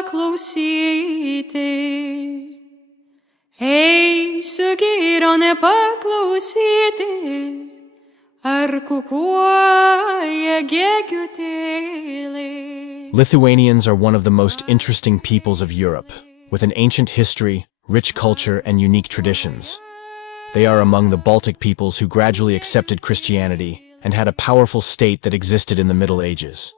nepaklausyti. Eisiu gyro nepaklausyti, ar kukuoja gegutėlė. Lithuanians are one of the most interesting peoples of Europe, with an ancient history, rich culture, and unique traditions. They are among the Baltic peoples who gradually accepted Christianity and had a powerful state that existed in the Middle Ages.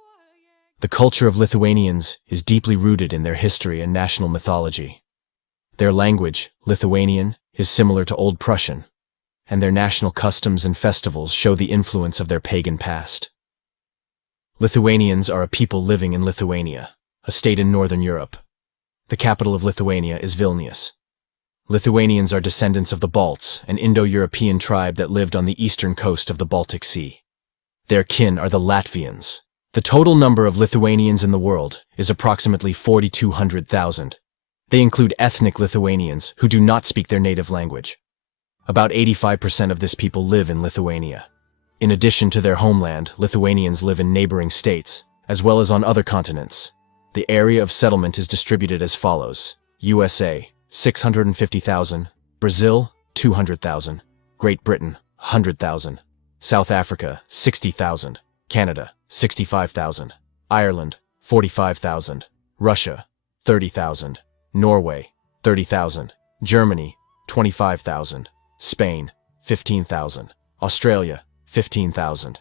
The culture of Lithuanians is deeply rooted in their history and national mythology. Their language, Lithuanian, is similar to Old Prussian, and their national customs and festivals show the influence of their pagan past. Lithuanians are a people living in Lithuania, a state in Northern Europe. The capital of Lithuania is Vilnius. Lithuanians are descendants of the Balts, an Indo-European tribe that lived on the eastern coast of the Baltic Sea. Their kin are the Latvians. The total number of Lithuanians in the world is approximately 4,200,000. They include ethnic Lithuanians who do not speak their native language. About 85% of this people live in Lithuania. In addition to their homeland, Lithuanians live in neighboring states, as well as on other continents. The area of settlement is distributed as follows: USA, 650,000, Brazil, 200,000, Great Britain, 100,000, South Africa, 60,000, Canada, 65,000, Ireland, 45,000, Russia, 30,000, Norway, 30,000, Germany, 25,000, Spain, 15,000, Australia, 15,000.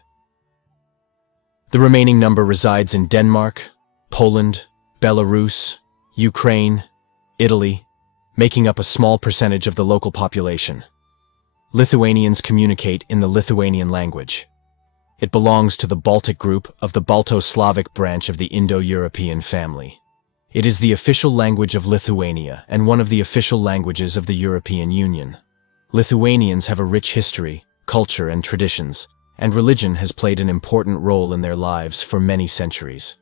The remaining number resides in Denmark, Poland, Belarus, Ukraine, Italy, making up a small percentage of the local population. Lithuanians communicate in the Lithuanian language. It belongs to the Baltic group of the Balto-Slavic branch of the Indo-European family. It is the official language of Lithuania and one of the official languages of the European Union. Lithuanians have a rich history, culture, and traditions, and religion has played an important role in their lives for many centuries.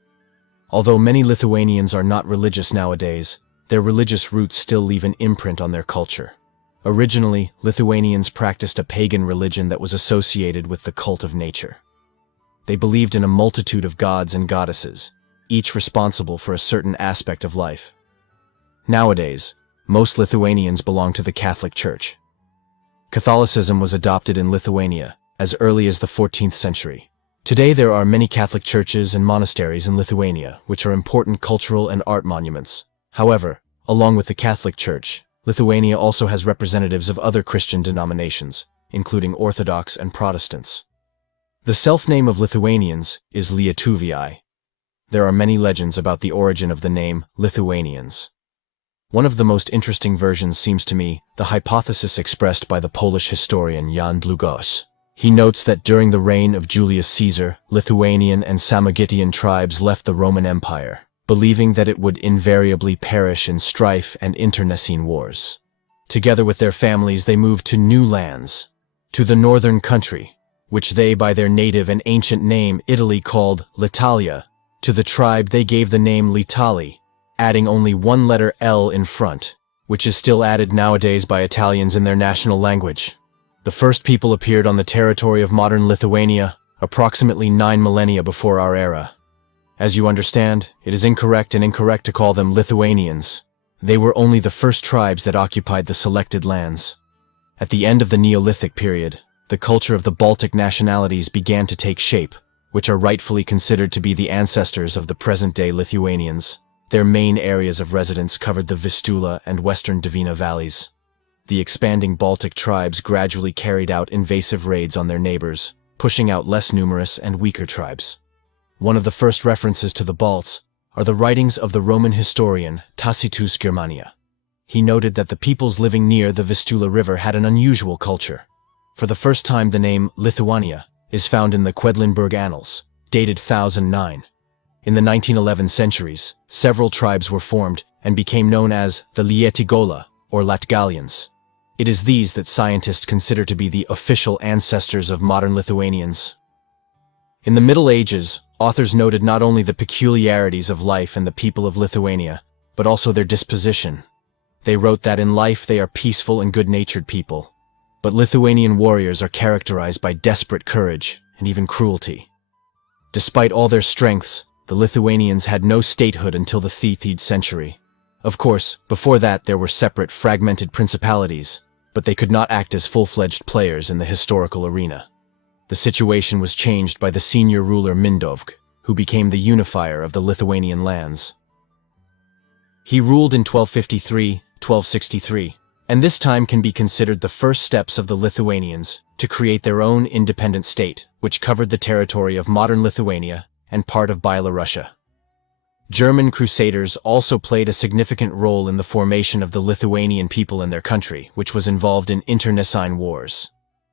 Although many Lithuanians are not religious nowadays, their religious roots still leave an imprint on their culture. Originally, Lithuanians practiced a pagan religion that was associated with the cult of nature. They believed in a multitude of gods and goddesses, each responsible for a certain aspect of life. Nowadays, most Lithuanians belong to the Catholic Church. Catholicism was adopted in Lithuania as early as the 14th century. Today there are many Catholic churches and monasteries in Lithuania, which are important cultural and art monuments. However, along with the Catholic Church, Lithuania also has representatives of other Christian denominations, including Orthodox and Protestants. The self-name of Lithuanians is Lietuvai. There are many legends about the origin of the name Lithuanians. One of the most interesting versions seems to me the hypothesis expressed by the Polish historian Jan Długosz. He notes that during the reign of Julius Caesar, Lithuanian and Samogitian tribes left the Roman Empire, believing that it would invariably perish in strife and internecine wars. Together with their families they moved to new lands, to the northern country, which they by their native and ancient name Italy called Litalia. To the tribe they gave the name Litali, adding only one letter L in front, which is still added nowadays by Italians in their national language. The first people appeared on the territory of modern Lithuania approximately 9 millennia before our era. As you understand, it is incorrect to call them Lithuanians. They were only the first tribes that occupied the selected lands. At the end of the Neolithic period, the culture of the Baltic nationalities began to take shape, which are rightfully considered to be the ancestors of the present-day Lithuanians. Their main areas of residence covered the Vistula and western Dvina valleys. The expanding Baltic tribes gradually carried out invasive raids on their neighbors, pushing out less numerous and weaker tribes. One of the first references to the Balts are the writings of the Roman historian Tacitus Germania. He noted that the peoples living near the Vistula River had an unusual culture. For the first time the name Lithuania is found in the Quedlinburg Annals, dated 1009. In the 1911 centuries, several tribes were formed and became known as the Lietigola, or Latgalians. It is these that scientists consider to be the official ancestors of modern Lithuanians. In the Middle Ages, authors noted not only the peculiarities of life and the people of Lithuania, but also their disposition. They wrote that in life they are peaceful and good-natured people, but Lithuanian warriors are characterized by desperate courage and even cruelty. Despite all their strengths, The Lithuanians had no statehood until the 3rd century. Of course, before that there were separate, fragmented principalities, but they could not act as full-fledged players in the historical arena. The situation was changed by the senior ruler Mindovk, who became the unifier of the Lithuanian lands. He ruled in 1253-1263, and this time can be considered the first steps of the Lithuanians to create their own independent state, which covered the territory of modern Lithuania and part of Byelorussia. German crusaders also played a significant role in the formation of the Lithuanian people in their country, which was involved in internecine wars.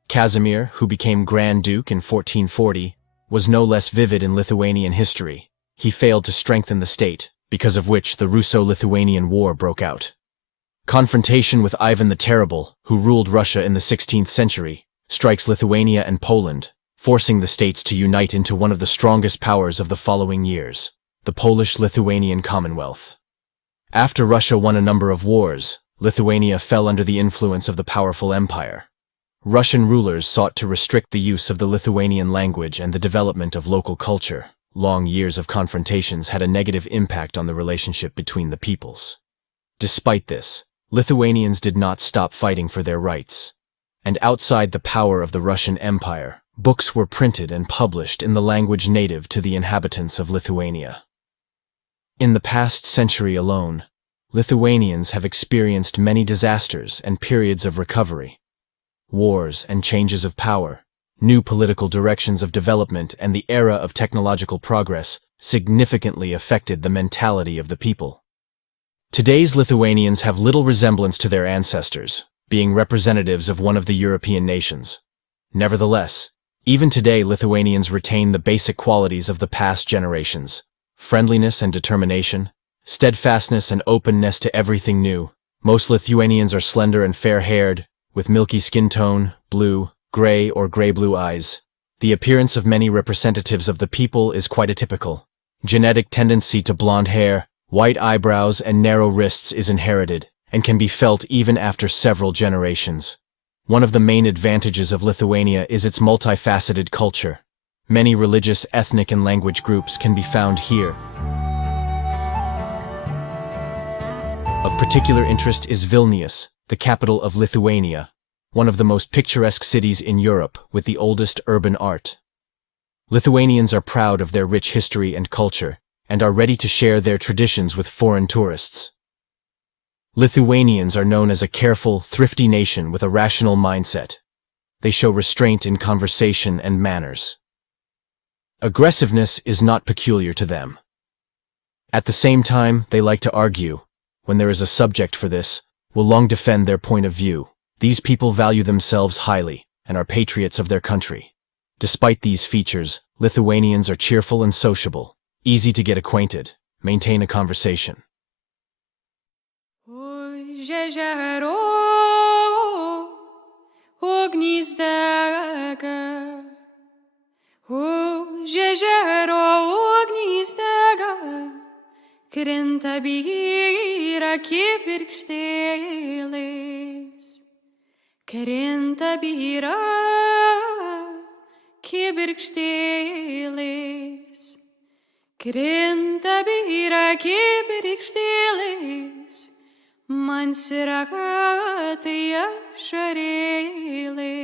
Casimir, who became Grand Duke in 1440, was no less vivid in Lithuanian history. He failed to strengthen the state, because of which the Russo-Lithuanian War broke out. Confrontation with Ivan the Terrible, who ruled Russia in the 16th century, strikes Lithuania and Poland, forcing the states to unite into one of the strongest powers of the following years, the Polish-Lithuanian Commonwealth. After Russia won a number of wars, Lithuania fell under the influence of the powerful empire. Russian rulers sought to restrict the use of the Lithuanian language and the development of local culture. Long years of confrontations had a negative impact on the relationship between the peoples. Despite this, Lithuanians did not stop fighting for their rights. And outside the power of the Russian Empire, books were printed and published in the language native to the inhabitants of Lithuania. In the past century alone, Lithuanians have experienced many disasters and periods of recovery. Wars and changes of power, new political directions of development, and the era of technological progress significantly affected the mentality of the people. Today's Lithuanians have little resemblance to their ancestors, being representatives of one of the European nations. Nevertheless, even today Lithuanians retain the basic qualities of the past generations: friendliness and determination, steadfastness and openness to everything new. Most Lithuanians are slender and fair-haired, with milky skin tone, blue, gray or gray-blue eyes. The appearance of many representatives of the people is quite atypical. Genetic tendency to blonde hair, white eyebrows, and narrow wrists is inherited, and can be felt even after several generations. One of the main advantages of Lithuania is its multifaceted culture. Many religious, ethnic, and language groups can be found here. Of particular interest is Vilnius, the capital of Lithuania, one of the most picturesque cities in Europe with the oldest urban art. Lithuanians are proud of their rich history and culture, and are ready to share their traditions with foreign tourists. Lithuanians are known as a careful, thrifty nation with a rational mindset. They show restraint in conversation and manners. Aggressiveness is not peculiar to them. At the same time, they like to argue. When there is a subject for this, will long defend their point of view. These people value themselves highly and are patriots of their country. Despite these features, Lithuanians are cheerful and sociable, easy to get acquainted, maintain a conversation. Už ežero ugnis dega, už ežero ugnis dega, krinta byra kibirkštėlės, krinta byra kibirkštėlės, krinta byra kibirkštėlės, man siraka tai ašarėlės.